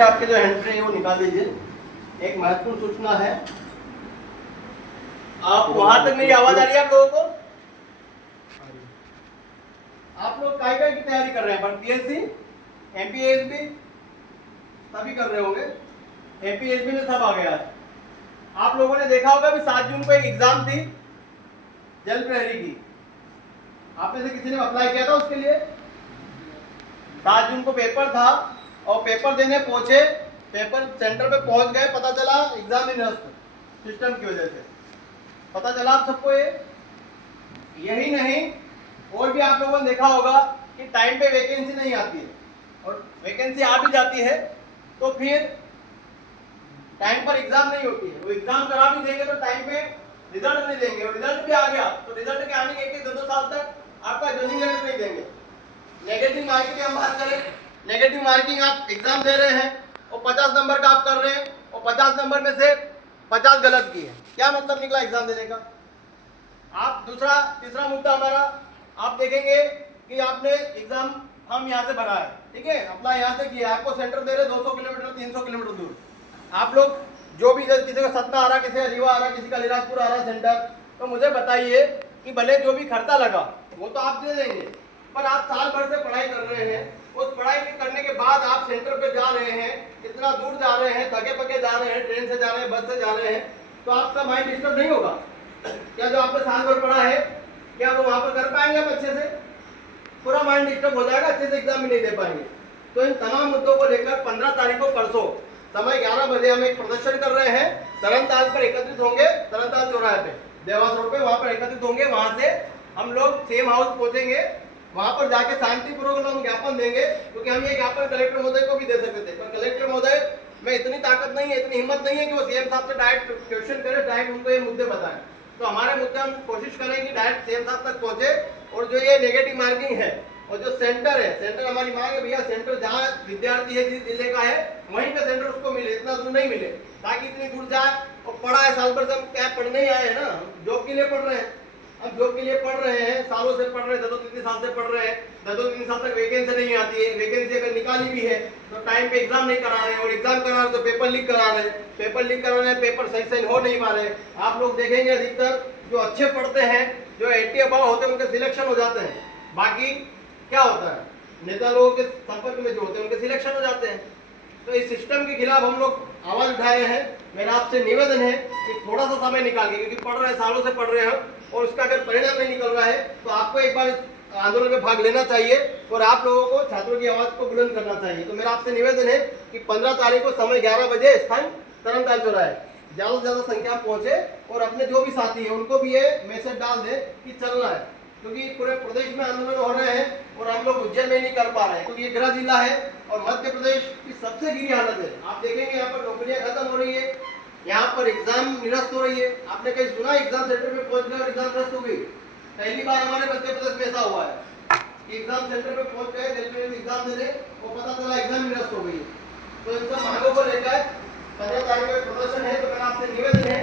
आपके जो एंट्री है वो निकाल दीजिए। एक महत्वपूर्ण सूचना है, आप वहां तक मेरी आवाज आ रही है आप लोगों को? आप लोग काय काय की तैयारी कर रहे हैं? पर पीएससी, एमपीएसबी सभी कर रहे होंगे। एमपीएसबी में सब आ गया है। आप लोगों ने देखा होगा भी 7 जून को एक एग्जाम थी जल प्रहरी की। आप में से किसी ने अप्लाई किया था उसके लिए? 7 जून को पेपर था और पेपर देने पहुंचे, पेपर सेंटर पे पहुंच गए, पता चला एग्जाम ही निरस्त सिस्टम की वजह से। पता चला आप सबको ये? यही नहीं, और भी आप लोगों ने देखा होगा कि टाइम पे वैकेंसी नहीं आती है, और वैकेंसी आ भी जाती है तो फिर टाइम पर एग्जाम नहीं होती है। वो एग्जाम करा भी देंगे तो टाइम पे रिजल्ट नहीं देंगे, और रिजल्ट भी आ गया तो रिजल्ट के आने के 1-2 साल तक आपका ज्वाइनिंग लेटर नहीं देंगे। नेगेटिव मार्किंग की हम बात करें, नेगेटिव मार्किंग आप एग्जाम दे रहे हैं और 50 नंबर का आप कर रहे हैं और 50 नंबर में से 50 गलत की है, क्या मतलब निकला एग्जाम देने का? आप तीसरा मुद्दा हमारा, आप देखेंगे कि आपने एग्जाम फॉर्म यहाँ से भरा है, ठीक है, अप्लाई यहाँ से किया, आपको सेंटर दे रहे 200 किलोमीटर 300 किलोमीटर दूर। आप लोग जो भी, किसी का सतना आ रहा, किसी का रीवा आ रहा, किसी का अलीराजपुर आ रहा सेंटर, तो मुझे बताइए कि भले जो भी खर्चा लगा वो तो आप दे देंगे, पर आप साल भर से पढ़ाई कर रहे हैं, उस पढ़ाई करने के बाद आप सेंटर पे जा रहे हैं, इतना दूर जा रहे हैं, थके पके जा रहे हैं, ट्रेन से जा रहे हैं, बस से जा रहे हैं, तो आपका माइंड डिस्टर्ब नहीं होगा क्या? जो आपने साल भर पढ़ा है क्या वो वहां पर कर पाएंगे आप अच्छे से? पूरा माइंड डिस्टर्ब हो जाएगा, अच्छे से एग्जाम भी नहीं दे पाएंगे। तो इन तमाम मुद्दों को लेकर 15 तारीख को परसों समय 11 बजे हम एक प्रदर्शन कर रहे हैं, तरनताल पर एकत्रित होंगे, तरनताल चौराहे पे, देवास रोड पे, वहां पर एकत्रित होंगे। वहां से हम लोग सेम हाउस पहुंचेंगे, वहां पर जाके शांतिपूर्वक हम ज्ञापन देंगे, क्योंकि हम ये ज्ञापन कलेक्टर महोदय को भी दे सकते थे, पर कलेक्टर महोदय में इतनी ताकत नहीं है, इतनी हिम्मत नहीं है कि वो सीएम साहब से डायरेक्ट क्वेश्चन करे, डायरेक्ट उनको ये मुद्दे बताएं। तो हमारे मुद्दे हम कोशिश करें कि डायरेक्ट सीएम साहब तक पहुंचे, और जो ये नेगेटिव मार्किंग है और जो सेंटर है, सेंटर हमारी मांग है भैया, सेंटर जहाँ विद्यार्थी है जिस जिले का है वहीं पे सेंटर उसको मिले, इतना दूर नहीं मिले, ताकि इतनी दूर जाए। और पढ़ा है साल भर से, हम क्या पढ़ने ही आए हैं ना, जॉब के लिए पढ़ रहे हैं। अब जॉब के लिए पढ़ रहे हैं, सालों से पढ़ रहे हैं, 2-3 साल से पढ़ रहे हैं, 2-3 साल तक वैकेंसी नहीं आती है, वैकेंसी अगर निकाली भी है तो टाइम पे एग्जाम नहीं करा रहे हैं, और एग्जाम करा रहे हैं तो पेपर लीक करा रहे हैं, पेपर लीक करा रहे हैं, पेपर सही हो नहीं पा रहे। आप लोग देखेंगे अधिकतर जो अच्छे पढ़ते हैं, जो 80 अबव होते हैं, उनके सिलेक्शन हो जाते हैं। बाकी क्या होता है, नेता लोगों के संपर्क में जो होते हैं उनके सिलेक्शन हो जाते हैं। तो इस सिस्टम के खिलाफ हम लोग आवाज उठाए हैं। मेरा आपसे निवेदन है कि थोड़ा सा समय निकाल के, क्योंकि पढ़ रहे हैं, सालों से पढ़ रहे हैं, और उसका अगर परिणाम नहीं निकल रहा है तो आपको एक बार आंदोलन में भाग लेना चाहिए, और आप लोगों को छात्रों की आवाज को बुलंद करना चाहिए। तो मेरा आपसे निवेदन है कि 15 तारीख को समय 11 बजे, स्थान तरनताल चौराहे, ज्यादा से ज्यादा संख्या में पहुंचे, और अपने जो भी साथी है उनको भी ये मैसेज डाल दे कि चलना है, क्योंकि पूरे प्रदेश में आंदोलन हो रहे हैं और हम लोग उज्जैन में नहीं कर पा रहे हैं, क्योंकि ये गृह जिला है और मध्य प्रदेश की सबसे गिरी हालत है। आप देखेंगे यहाँ पर नौकरियां खत्म हो रही है, यहाँ पर एग्जाम निरस्त हो रही है। आपने कहीं सुना एग्जाम सेंटर पे पहुंच गए और एग्जाम निरस्त हो गई? पहली बार हमारे मध्य प्रदेश में ऐसा हुआ है कि एग्जाम सेंटर पे पहुंच गए, एग्जाम देने और पता चला एग्जाम निरस्त हो गई। तो इन सब मांगों को लेकर 15 तारीख को प्रदर्शन है। तो मेरा आपसे निवेदन है